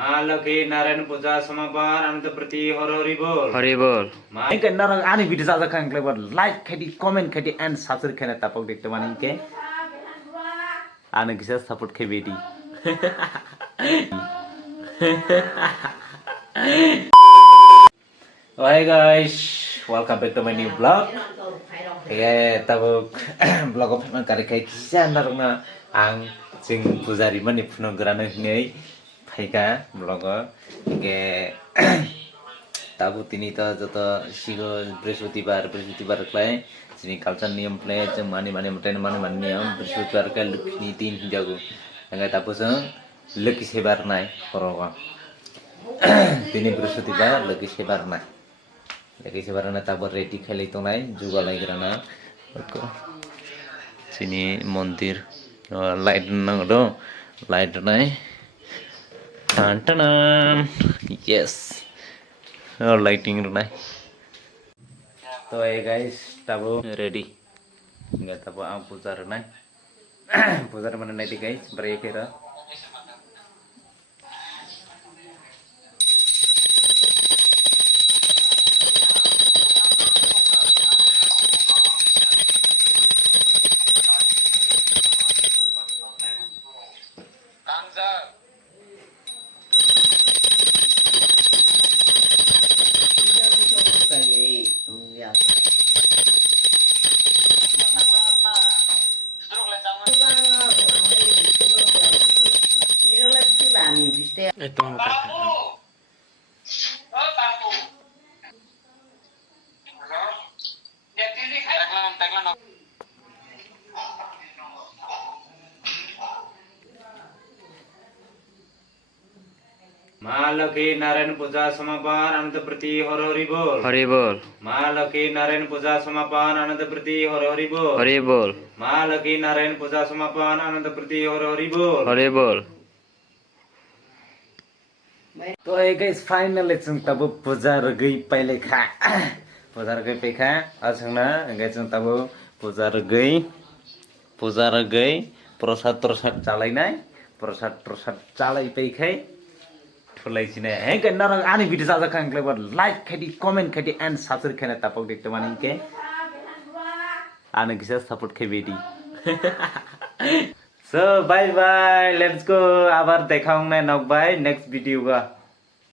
Malaki Narayan Puja Samapan Ananta Prati Hori Bol. Hari ball Ingke narang ani video saja kan kleber like kedi comment kedi and subscribe kena tapok dekte man ingke anu kisa support ke bedi Hi guys, welcome back to my new vlog. Tabuk vlog of man kari kai kisa narang na ang sing pujari mani puno gerana ngai phaika vlog ke tabu tini ta joto sigo brisutibar klai sini culture niyam play jeng mani mten mani niyam brisutibar ka lukni tin jago anga tabu sang luki sebar nai koroga tini brisutibar luki sebar nai tabu ready khali tonai jugalai grana sini mondir light nang do light nai tantanan yes lighting runai to guys tabu ready enggak tabu ang pujar runai pujar mana nanti guys break kira itu Malaki Narayan Puja Samapan Ananta Prati Hori Bol. Hari ball Malaki Narayan Puja Samapan Ananta Prati Hori Bol. Hari ball Malaki Narayan Puja Samapan Ananta Prati Hori Bol. Hari বল तो guys finally जों ताबो पुजार गई पहले खा पुजार गई पे खा आजंगना guys जों ताबो पुजार गई प्रसाद चालायनाय प्रसाद चालाय पे खाय थुलायसिने हे के नारंग आनि भिडियो साजा खां क्लेबर लाइक खेदि कमेन्ट खेदि एन्ड सब्सक्राइब खेना तापक देखते माने के आनो किसा सपोर्ट खेबेदि So bye bye, let's go. Abar dekhang na nok bye next video ga.